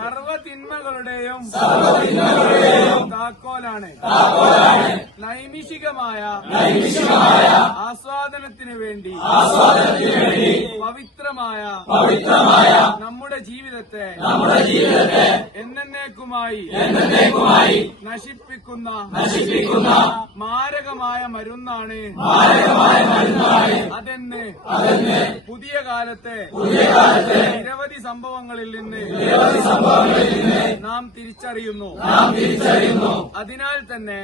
സർവ്വ തിന്മകളുടെയും താക്കോലാണ്. നൈമിഷികമായ ആസ്വാദനത്തിനു വേണ്ടി പവിത്രമായ നമ്മുടെ ജീവിതത്തെ എന്നേക്കുമായി നശിപ്പിക്കുന്ന മാരകമായ മരുന്നാണ് അതെന്ന് പുതിയ കാലത്തെ നിരവധി സംഭവങ്ങളിൽ നിന്ന് നാം തിരിച്ചറിയുന്നു. അതിനാൽ തന്നെ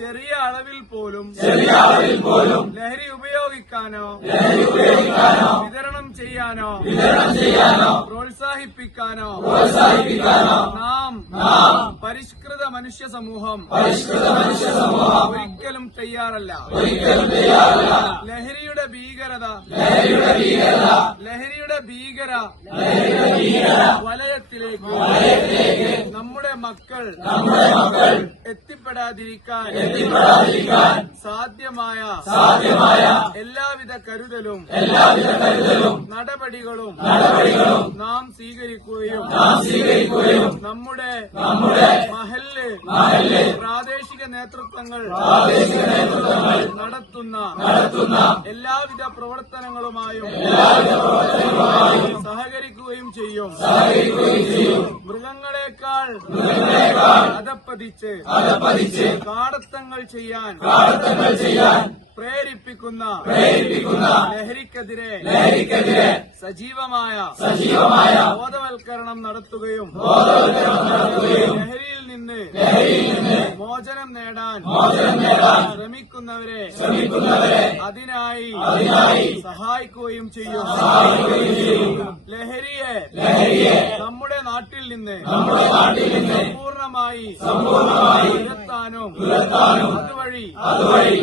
ചെറിയ അളവിൽ പോലും ലഹരി ഉപയോഗിക്കാനോ വിതരണം ചെയ്യാനോ പ്രോത്സാഹിപ്പിക്കാനോ നാം പരിഷ്കൃത മനുഷ്യ സമൂഹം ഒരിക്കലും തയ്യാറല്ല. ലഹരിയുടെ ഭീകര വലയത്തിലേക്ക് നമ്മുടെ മക്കൾ എത്തിപ്പെടാതിരിക്കാൻ സാധ്യമായ എല്ലാവിധ കരുതലും നടപടികളും നാം സ്വീകരിക്കുകയും നമ്മുടെ മഹല്ല് പ്രാദേശിക നേതൃത്വങ്ങൾ നടത്തുന്ന എല്ലാവിധ പ്രവർത്തനങ്ങളുമായും സഹകരിക്കുകയും ചെയ്യും. മൃഗങ്ങളെക്കാൾ അധപ്പതിച്ച് കാടത്തങ്ങൾ ചെയ്യാൻ പ്രേരിപ്പിക്കുന്ന ലഹരിക്കെതിരെ സജീവമായ ബോധവൽക്കരണം നടത്തുകയും ലഹരിയിൽ നിന്ന് മോചനം നേടാൻ ശ്രമിക്കുന്നവരെ അതിനായി സഹായിക്കുകയും ചെയ്യും. ലഹരിയെ നമ്മുടെ നാട്ടിൽ നിന്ന് പൂർണ്ണമായി നിരത്താനും അതുവഴി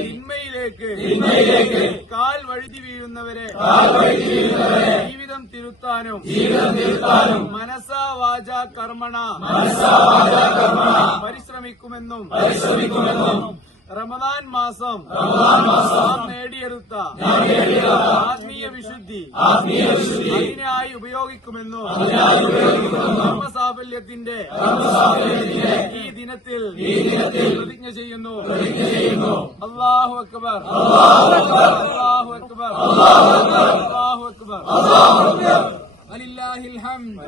തിന്മയിലേക്ക് കാൽ വഴുതി വീഴുന്നവരെ ജീവിതം തിരുത്താനും മനസാ വാച കർമ്മണ പരിശ്രമിക്കുമെന്നും റമദാൻ മാസം നേടിയെടുത്ത ആത്മീയ വിശുദ്ധി അതിനായി ഉപയോഗിക്കുമെന്നും കർമ്മസാഫല്യത്തിന്റെ ഈ ദിനത്തിൽ പ്രതിജ്ഞ ചെയ്യുന്നു. അല്ലാഹു അക്ബർ, അല്ലാഹു അക്ബർ, അല്ലാഹു അക്ബർ, വലില്ലാഹിൽ ഹംദ്.